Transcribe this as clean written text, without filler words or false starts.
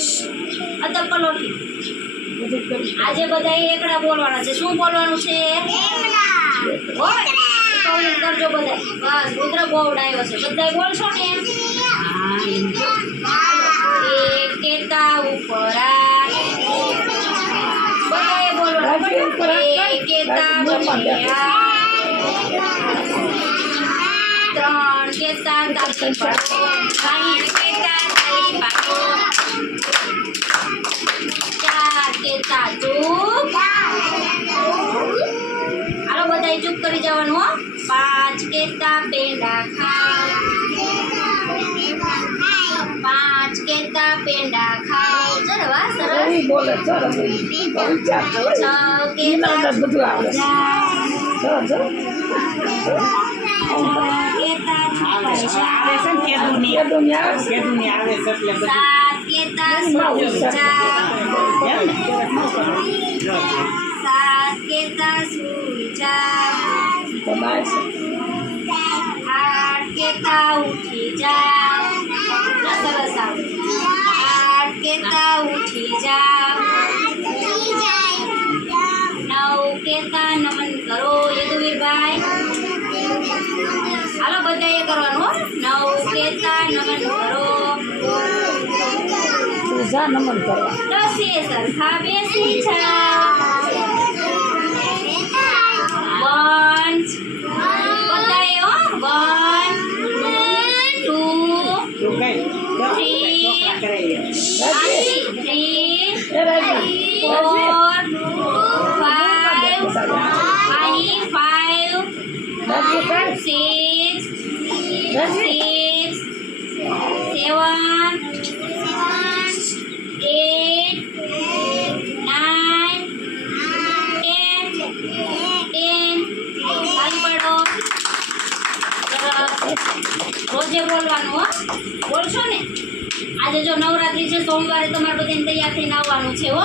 અદબ પલોઠી આજે બધાએ એકડા બોલવાના છે શું બોલવાનું છે કરજો બધા બસ રુદ્ર બહુ ડાયો છે બધાય બોલશો ને એક કેતા ઉપર બધાએ બોલવાનું એક કેતા ત્રણ કેતા તાલી પાડો ત્રણ કેતા તાલી પાડો ચાર કેતા ચૂપ હાલો બધાએ ચૂપ કરી જવાનું હો પાંચ કેતા પેંડા ખાઓ પાંચ કેતા પેંડા ખાઓ ચલો વાહ સરસ છ કેતા સાત કેતા સાત કેતા સુઈ જાઓ આઠ કેતા ઉઠી જાઓ સરસ આઠ કેતા ઉઠી જાઓ નવ કેતા નમન કરો યદુવીરભાઈ હાલો બધાએ કરવાનું નવ કેતા નમન કરો નમન કરવા દસે સરખા બેસી જાઓ વન બધાએ હો 1 રોજે બોલવાનું હો બોલશો ને આજે જો નવરાત્રી છે સોમવારે તમારે બધાને તૈયાર થઈને આવવાનું છે હો